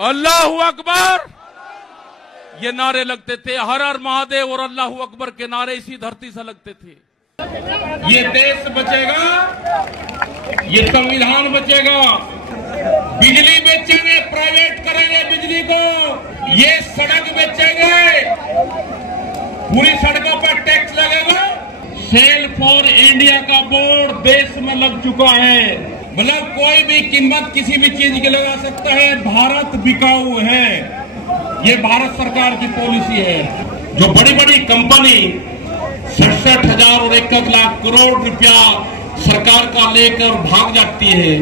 अल्लाहू अकबर ये नारे लगते थे, हर हर महादेव और अल्लाहू अकबर के नारे इसी धरती से लगते थे। ये देश बचेगा, ये संविधान बचेगा। बिजली बेचेंगे, प्राइवेट करेंगे बिजली को, ये सड़क बेचेंगे, पूरी सड़कों पर टैक्स लगेगा। सेल फॉर इंडिया का बोर्ड देश में लग चुका है। मतलब कोई भी कीमत किसी भी चीज की लगा सकता है, भारत बिकाऊ है, ये भारत सरकार की पॉलिसी है। जो बड़ी बड़ी कंपनी 67,000 और 1 लाख करोड़ रुपया सरकार का लेकर भाग जाती है,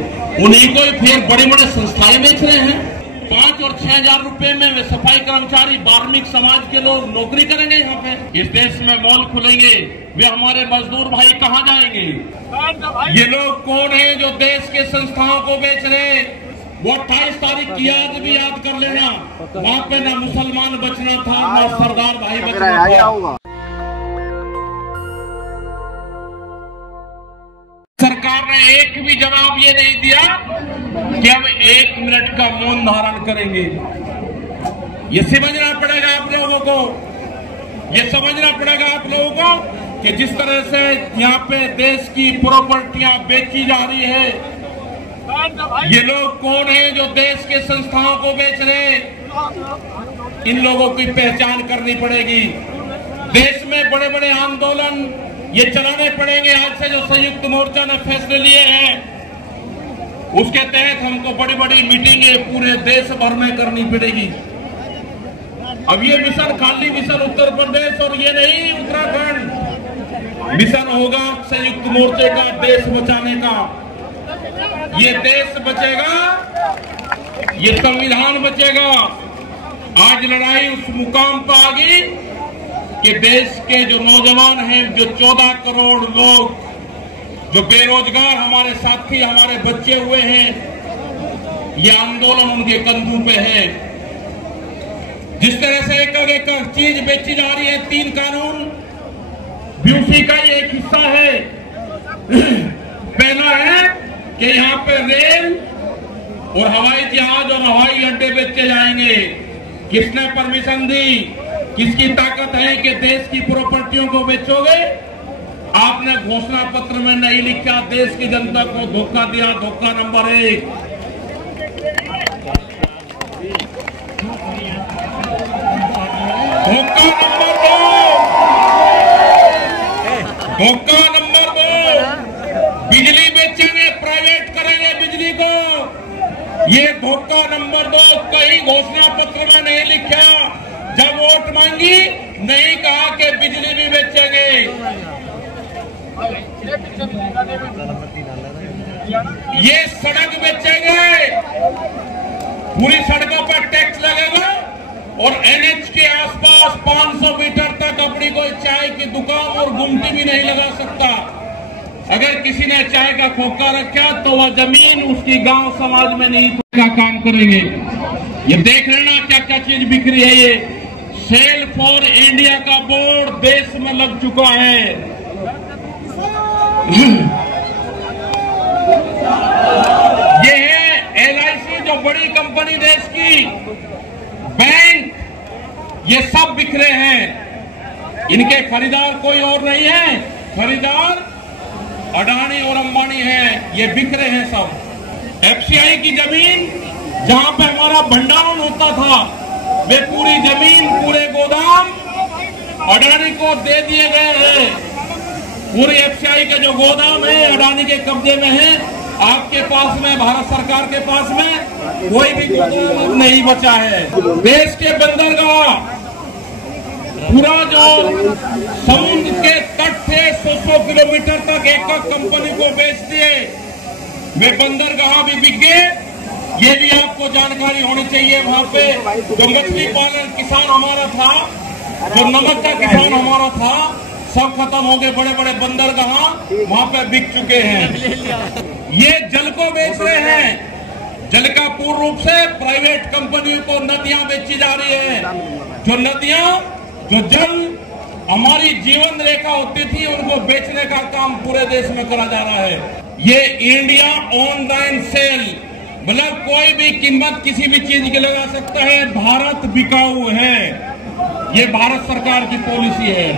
उन्हीं को फिर बड़े बड़े संस्थाएं बेच रहे हैं। 5 और 6 हजार रुपए में वे सफाई कर्मचारी, वाल्मीकि समाज के लोग नौकरी करेंगे यहाँ पे। इस देश में मॉल खुलेंगे, वे हमारे मजदूर भाई कहाँ जाएंगे? ये लोग कौन है जो देश के संस्थाओं को बेच रहे हैं? वो 28 तारीख की याद भी याद कर लेना, वहाँ पे ना मुसलमान बचना था, ना सरदार भाई बचना था। सरकार ने एक भी जवाब ये नहीं दिया कि हम 1 मिनट का मौन धारण करेंगे। ये समझना पड़ेगा आप लोगों को, ये समझना पड़ेगा आप लोगों को कि जिस तरह से यहाँ पे देश की प्रॉपर्टियां बेची जा रही है, ये लोग कौन है जो देश के संस्थाओं को बेच रहे हैं? इन लोगों की पहचान करनी पड़ेगी। देश में बड़े बड़े आंदोलन ये चलाने पड़ेंगे। आज से जो संयुक्त मोर्चा ने फैसले लिए हैं, उसके तहत हमको बड़ी बड़ी मीटिंगें पूरे देश भर में करनी पड़ेगी। अब ये मिशन खाली मिशन उत्तर प्रदेश और ये नहीं उत्तराखंड, मिशन होगा संयुक्त मोर्चे का, देश बचाने का। ये देश बचेगा, ये संविधान बचेगा। आज लड़ाई उस मुकाम पर आ गई कि देश के जो नौजवान हैं, जो 14 करोड़ लोग जो बेरोजगार हमारे साथी, हमारे बच्चे हुए हैं, ये आंदोलन उनके कंधों पे है। जिस तरह से एक चीज बेची जा रही है, 3 कानून भी उसी का ही एक हिस्सा है। पहला है कि यहाँ पे रेल और हवाई जहाज और हवाई अड्डे बेचे जाएंगे। किसने परमिशन दी? किसकी ताकत है कि देश की प्रॉपर्टियों को बेचोगे? आपने घोषणा पत्र में नहीं लिखा, देश की जनता को धोखा दिया। धोखा नंबर 1। धोखा नंबर 2। धोखा नंबर 2, बिजली बेचेंगे, प्राइवेट करेंगे बिजली को, ये धोखा नंबर 2। कहीं घोषणा पत्र में नहीं लिखा, जब वोट मांगी नहीं कहा कि बिजली भी बेचेंगे। ये सड़क बेचेंगे, पूरी सड़कों पर टैक्स लगेगा और एनएच के आसपास 500 मीटर तक अपनी कोई चाय की दुकान और गुमटी भी नहीं लगा सकता। अगर किसी ने चाय का खोखा रखा तो वह जमीन उसकी गांव समाज में नहीं का काम करेंगे। ये देख लेना क्या क्या चीज बिक्री है। ये सेल फॉर इंडिया का बोर्ड देश में लग चुका है। ये है LIC, जो बड़ी कंपनी देश की, बैंक, ये सब बिखरे हैं। इनके खरीदार कोई और नहीं है, खरीदार अडानी और अंबानी है। ये बिखरे हैं सब। FCI की जमीन जहां पे हमारा भंडारण होता था, वे पूरी जमीन, पूरे गोदाम अडानी को दे दिए गए हैं। पूरी FCI के जो गोदाम है अडानी के कब्जे में है। आपके पास में, भारत सरकार के पास में कोई भी गोदाम नहीं बचा है। देश के बंदरगाह, पूरा जो समुद्र के तट से 100 किलोमीटर तक एक कंपनी को बेच दिए। वे बंदरगाह भी बिक गए। ये भी आपको जानकारी होनी चाहिए। वहाँ पे जो मछली पालन किसान हमारा था, जो नमक का किसान हमारा था, सब खत्म हो गए। बड़े बड़े बंदरगाह वहाँ पे बिक चुके हैं। ये जल को बेच रहे हैं। जल का पूर्ण रूप से प्राइवेट कंपनियों को नदियां बेची जा रही है। जो नदियां, जो जल हमारी जीवन रेखा होती थी, उनको बेचने का काम पूरे देश में करा जा रहा है। ये इंडिया ऑनलाइन सेल, मतलब कोई भी कीमत किसी भी चीज की लगा सकता है। भारत बिकाऊ है, ये भारत सरकार की पॉलिसी है।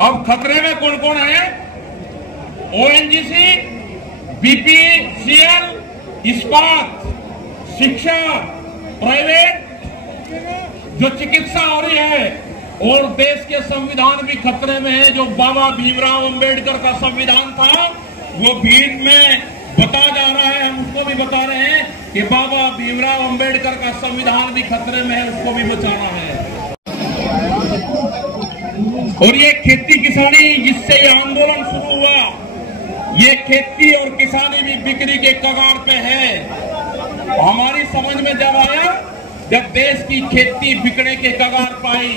अब खतरे में कौन कौन है? ओएनजीसी, बीपीसीएल, इस्पात, शिक्षा, प्राइवेट, जो चिकित्सा हो रही है, और देश के संविधान भी खतरे में है। जो बाबा भीमराव अंबेडकर का संविधान था वो भीड़ में बता जा रहा है, हम उसको भी बता रहे हैं कि बाबा भीमराव अंबेडकर का संविधान भी खतरे में है, उसको भी बचाना है। और ये खेती किसानी जिससे ये आंदोलन शुरू हुआ, ये खेती और किसानी भी बिक्री के कगार पे है। हमारी समझ में जब आया, जब देश की खेती बिकने के कगार पाई,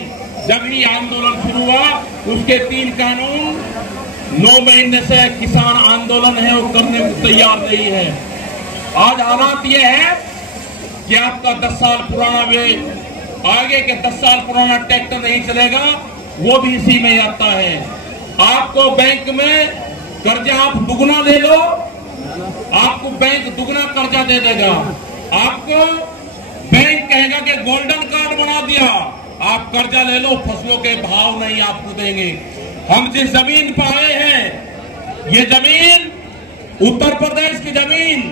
जब ही आंदोलन शुरू हुआ। उसके 3 कानून 9 महीने से किसान आंदोलन है वो करने को तैयार नहीं है। आज हालात ये है कि आपका 10 साल पुराना आगे के 10 साल पुराना ट्रैक्टर नहीं चलेगा, वो भी इसी में आता है। आपको बैंक में कर्जा आप दुगना ले लो, आपको बैंक दुगना कर्जा दे देगा। आपको बैंक कहेगा कि गोल्डन कार्ड बना दिया, आप कर्जा ले लो, फसलों के भाव नहीं आपको देंगे। हम जिस जमीन पर आए हैं, ये जमीन उत्तर प्रदेश की जमीन,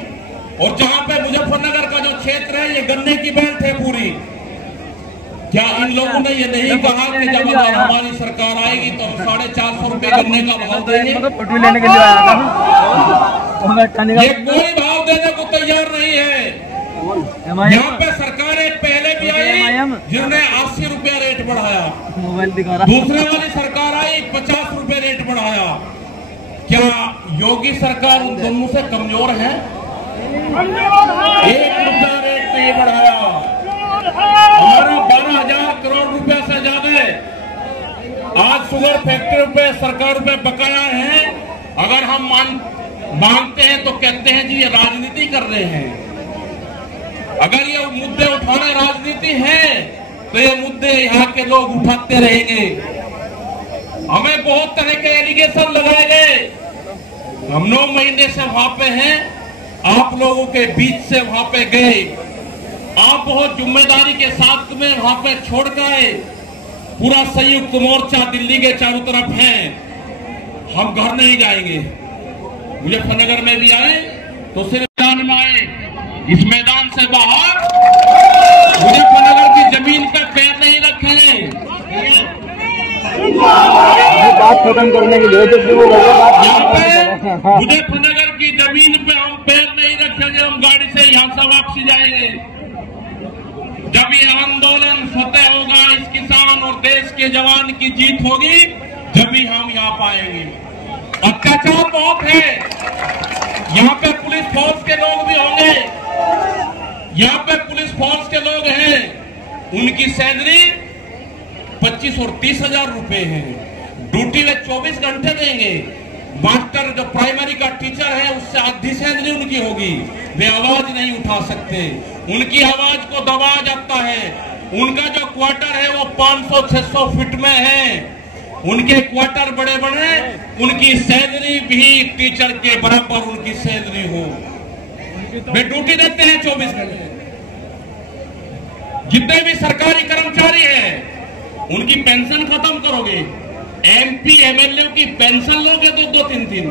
और जहां पे मुजफ्फरनगर का जो क्षेत्र है ये गन्ने की बेल्ट है पूरी। क्या इन लोगों ने ये नहीं कहा कि जब अगर हमारी सरकार आएगी तो हम 450 रुपए गन्ने का भाव देंगे? लेने के लिए आया था। ये कोई भाव देने को तैयार नहीं है। यहाँ पे सरकारें पहले भी आई जिन्होंने 80 रुपया रेट बढ़ाया, मोबाइल दिखा रहा। दूसरे वाली सरकार आई 50 रुपए रेट बढ़ाया। क्या योगी सरकार उन दोनों से कमजोर है? 1 रुपया रेट नहीं बढ़ाया। हमारा 12,000 करोड़ रुपया से ज्यादा आज शुगर फैक्ट्री पे सरकार पे बकाया है। अगर हम मांगते हैं तो कहते हैं जी ये राजनीति कर रहे हैं। अगर ये मुद्दे उठाना राजनीति है तो ये मुद्दे यहाँ के लोग उठाते रहेंगे। हमें बहुत तरह के एलिगेशन लगाए गए। हम 9 महीने से वहां पे हैं, आप लोगों के बीच से वहां पे गए, आप बहुत जिम्मेदारी के साथ में वहां पे छोड़ कर आए। पूरा संयुक्त मोर्चा दिल्ली के चारों तरफ है। हम घर नहीं जाएंगे। मुजफ्फरनगर में भी आए तो सिर्फ मैदान में आए, इस मैदान से बाहर मुजफ्फरनगर की जमीन पे पैर नहीं रखेंगे। बात खत्म करने के लिए यहाँ पे मुजफ्फरनगर की जमीन पे हम पैर नहीं रखेंगे। हम गाड़ी से यहाँ से वापसी जाएंगे। जब ये आंदोलन फतेह होगा, इस किसान और देश के जवान की जीत होगी, जब भी हम यहाँ पाएंगे। अत्याचार बहुत है। यहाँ पे पुलिस फोर्स के लोग भी होंगे, यहाँ पे पुलिस फोर्स के लोग हैं, उनकी सैलरी 25 और 30 हजार रुपए है। ड्यूटी में 24 घंटे देंगे। मास्टर जो प्राइमरी का टीचर है उससे आधी सैलरी उनकी होगी। वे आवाज नहीं उठा सकते, उनकी आवाज को दबाया जाता है। उनका जो क्वार्टर है वो 500-600 फीट में है। उनके क्वार्टर बड़े बड़े, उनकी सैलरी भी टीचर के बराबर उनकी सैलरी हो। वे ड्यूटी देते हैं 24 घंटे। जितने भी सरकारी कर्मचारी हैं उनकी पेंशन खत्म करोगे। एमपी एमएलए की पेंशन लोगे 2-3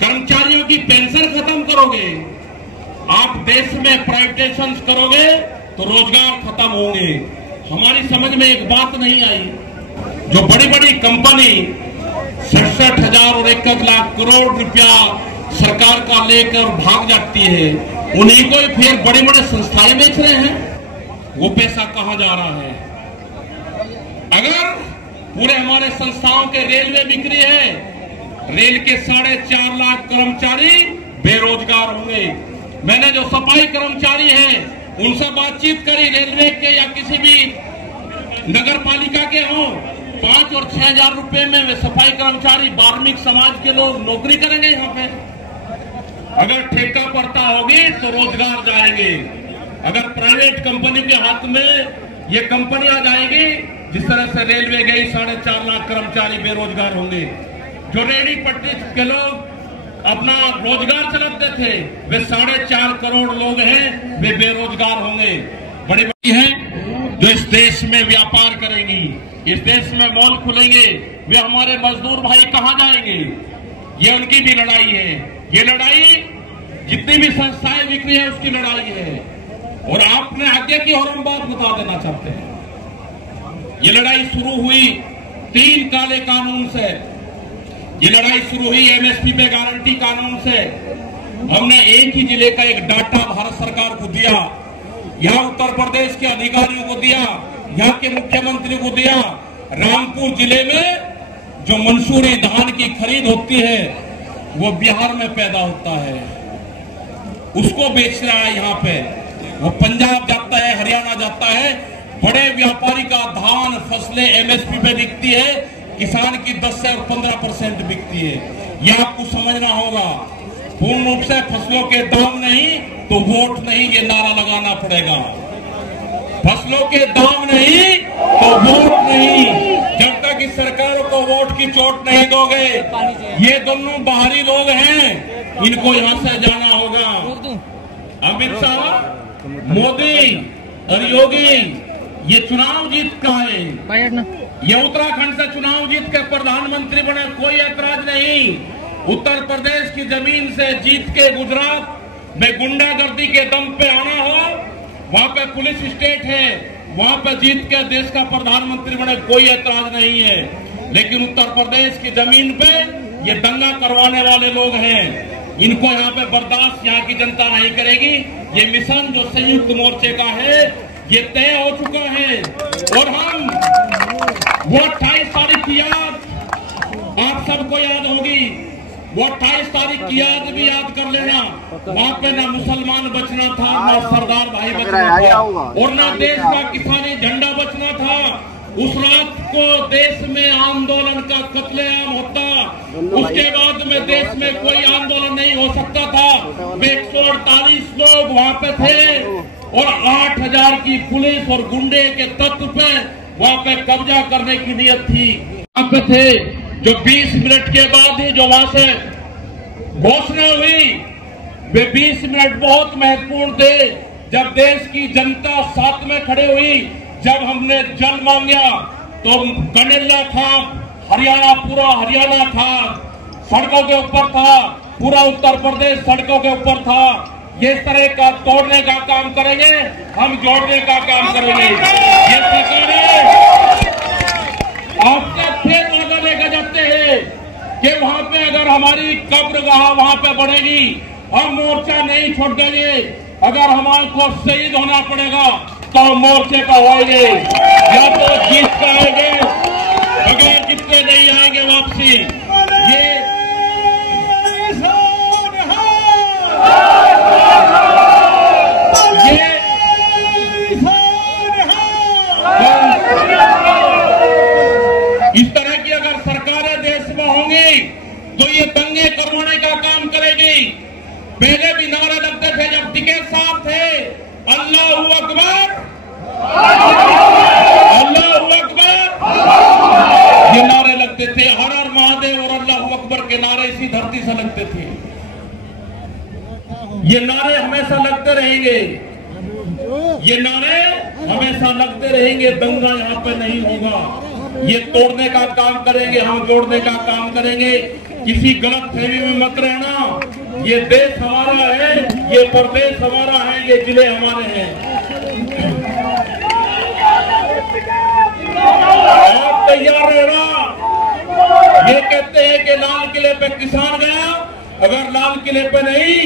कर्मचारियों की पेंशन खत्म करोगे। आप देश में प्राइवेटाइजेशन करोगे तो रोजगार खत्म होंगे। हमारी समझ में एक बात नहीं आई, जो बड़ी बड़ी कंपनी 67,000 और 1 लाख करोड़ रुपया सरकार का लेकर भाग जाती है, उन्हीं को फिर बड़ी बड़ी संस्थाएं बेच रहे हैं। वो पैसा कहां जा रहा है? अगर पूरे हमारे संस्थाओं के रेलवे बिक्री है, रेल के 4.5 लाख कर्मचारी बेरोजगार होंगे। मैंने जो सफाई कर्मचारी हैं उनसे बातचीत करी, रेलवे के या किसी भी नगर पालिका के हों, 5 और 6 हजार रुपए में वे सफाई कर्मचारी वाल्मीक समाज के लोग नौकरी करेंगे। यहाँ पे अगर ठेका पड़ता होगी तो रोजगार जाएंगे। अगर प्राइवेट कंपनी के हाथ में ये कंपनियां जाएंगी, जिस तरह से रेलवे गई, 4.5 लाख कर्मचारी बेरोजगार होंगे। जो रेहड़ी पटरी के लोग अपना रोजगार चलाते थे, वे 4.5 करोड़ लोग हैं, वे बेरोजगार होंगे। बड़ी बड़ी हैं जो इस देश में व्यापार करेंगी, इस देश में मॉल खुलेंगे, वे हमारे मजदूर भाई कहां जाएंगे? ये उनकी भी लड़ाई है। ये लड़ाई जितनी भी संस्थाएं बिक रही है उसकी लड़ाई है। और आपने आगे की और हम बात बता देना चाहते हैं, ये लड़ाई शुरू हुई 3 काले कानून से। ये लड़ाई शुरू हुई एमएसपी पे गारंटी कानून से। हमने एक ही जिले का एक डाटा भारत सरकार को दिया, यहां उत्तर प्रदेश के अधिकारियों को दिया, यहां के मुख्यमंत्री को दिया। रामपुर जिले में जो मंसूरी धान की खरीद होती है वो बिहार में पैदा होता है, उसको बेच रहा है यहाँ पे। वो पंजाब जाता है, हरियाणा जाता है। बड़े व्यापारी का धान फसलें एमएसपी पे बिकती है, किसान की 10 से 15% बिकती है। यह आपको समझना होगा। पूर्ण रूप से फसलों के दाम नहीं तो वोट नहीं, ये नारा लगाना पड़ेगा। फसलों के दाम नहीं तो वोट नहीं। जब तक इस सरकारों को वोट की चोट नहीं दोगे, ये दोनों बाहरी लोग हैं, इनको यहां से जाना होगा। अमित शाह, मोदी और योगी ये चुनाव जीत का है। ये उत्तराखंड से चुनाव जीत के प्रधानमंत्री बने, कोई ऐतराज नहीं। उत्तर प्रदेश की जमीन से जीत के गुजरात में गुंडागर्दी के दम पे आना हो, वहां पे पुलिस स्टेट है, वहां पे जीत के देश का प्रधानमंत्री बने, कोई ऐतराज नहीं है। लेकिन उत्तर प्रदेश की जमीन पे ये दंगा करवाने वाले लोग हैं, इनको यहाँ पे बर्दाश्त यहाँ की जनता नहीं करेगी। ये मिशन जो संयुक्त मोर्चे का है ये तय हो चुका है। और हम वो 28 तारीख की याद आप सबको याद होगी, वो 28 तारीख की याद भी याद कर लेना। वहां पे ना मुसलमान बचना था, ना सरदार भाई बचना था, और ना देश का किसानी झंडा बचना था। उस रात को देश में आंदोलन का कत्लेआम होता, उसके बाद में देश में कोई आंदोलन नहीं हो सकता था। 148 लोग वहां पे थे और 8000 की पुलिस और गुंडे के तत्व पे वहां पे कब्जा करने की नीयत थी। वहां पे थे जो 20 मिनट के बाद ही जो वहां से घोषणा हुई, वे 20 मिनट बहुत महत्वपूर्ण थे। जब देश की जनता साथ में खड़े हुई, जब हमने जल मांगा तो गनेला था, हरियाणा पूरा हरियाणा था, सड़कों के ऊपर था, पूरा उत्तर प्रदेश सड़कों के ऊपर था। ये तरह का तोड़ने का काम करेंगे, हम जोड़ने का काम करेंगे। ये सरकारें आपसे फिर वादा लेकर जाते हैं कि वहां पे अगर हमारी कब्रगाह वहां पे बढ़ेगी, हम मोर्चा नहीं छोड़ देंगे। अगर हमारे को शहीद होना पड़ेगा तो मोर्चे पर होंगे, या तो जीत कर आएंगे, अगर जितने नहीं आएंगे वापसी। ये इस तरह की अगर सरकारें देश में होंगी तो ये दंगे करवाने का काम करेगी। पहले भी नारे लगते थे जब टिकैत साहब थे, अल्लाहू अकबर, अल्लाहू अकबर, ये नारे लगते थे। हर हर महादेव और अल्लाहू अकबर के नारे इसी धरती से लगते थे। ये नारे हमेशा लगते रहेंगे, ये नारे हमेशा लगते रहेंगे। दंगा यहाँ पे नहीं होगा। ये तोड़ने का काम करेंगे, हम जोड़ने का काम करेंगे। किसी गलत फहमी में मत रहना। ये देश हमारा है, ये प्रदेश हमारा है, ये जिले हमारे हैं। आप तैयार रहना। ये कहते हैं कि लाल किले पे किसान गया, अगर लाल किले पे नहीं,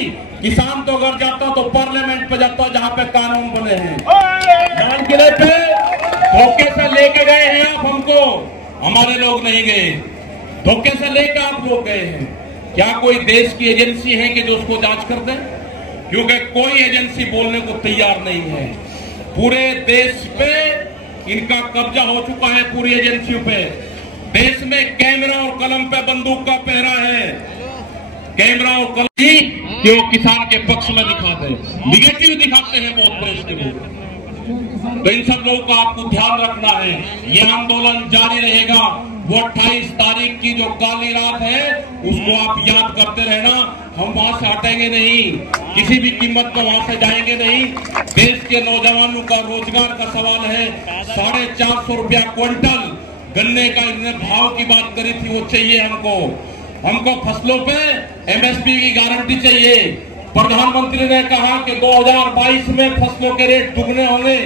किसान तो अगर जाता तो पार्लियामेंट पे जाता जहां पे कानून बने हैं। लाल किले पे धोखे से लेके गए हैं आप हमको, हमारे लोग नहीं गए, धोखे से लेकर आप लोग गए हैं। क्या कोई देश की एजेंसी है कि जो उसको जांच कर दे? क्योंकि कोई एजेंसी बोलने को तैयार नहीं है। पूरे देश पे इनका कब्जा हो चुका है, पूरी एजेंसियों पे। देश में कैमरा और कलम पे बंदूक का पहरा है। कैमरा और कलम ही कि वो किसान के पक्ष में दिखाते हैं, निगेटिव दिखाते हैं बहुत प्रेस के लोग। तो इन सब लोगों का आपको ध्यान रखना है। ये आंदोलन जारी रहेगा। वो 28 तारीख की जो काली रात है उसको आप याद करते रहना। हम वहां से हटेंगे नहीं, किसी भी कीमत पर वहां से जाएंगे नहीं। देश के नौजवानों का रोजगार का सवाल है। 450 रुपया क्विंटल गन्ने का इन्होंने भाव की बात करी थी, वो चाहिए हमको फसलों पे एमएसपी की गारंटी चाहिए। प्रधानमंत्री ने कहा कि 2022 में फसलों के रेट दुगने होंगे,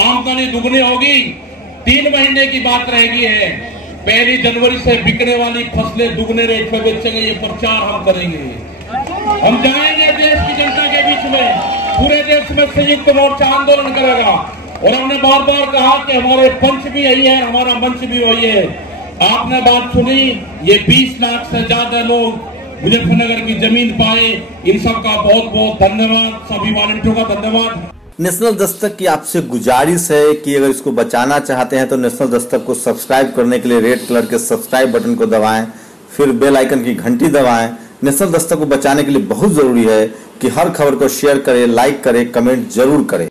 आमदनी दुगनी होगी। 3 महीने की बात रह गई है, 1 जनवरी से बिकने वाली फसलें दुगने रेट पे बेचेंगे। ये प्रचार हम करेंगे, हम जाएंगे देश की जनता के बीच में, पूरे देश में संयुक्त मोर्चा आंदोलन करेगा। और हमने बार बार कहा कि हमारे पंच भी यही है, हमारा मंच भी वही है। आपने बात सुनी, ये 20 लाख से ज्यादा लोग मुजफ्फरनगर की जमीन पाए। इन सब का बहुत बहुत धन्यवाद, सभी वॉलंटियरों का धन्यवाद। नेशनल दस्तक की आपसे गुजारिश है कि अगर इसको बचाना चाहते हैं तो नेशनल दस्तक को सब्सक्राइब करने के लिए रेड कलर के सब्सक्राइब बटन को दबाएं, फिर बेल आइकन की घंटी दबाएं। नेशनल दस्तक को बचाने के लिए बहुत जरूरी है कि हर खबर को शेयर करें, लाइक करें, कमेंट जरूर करें।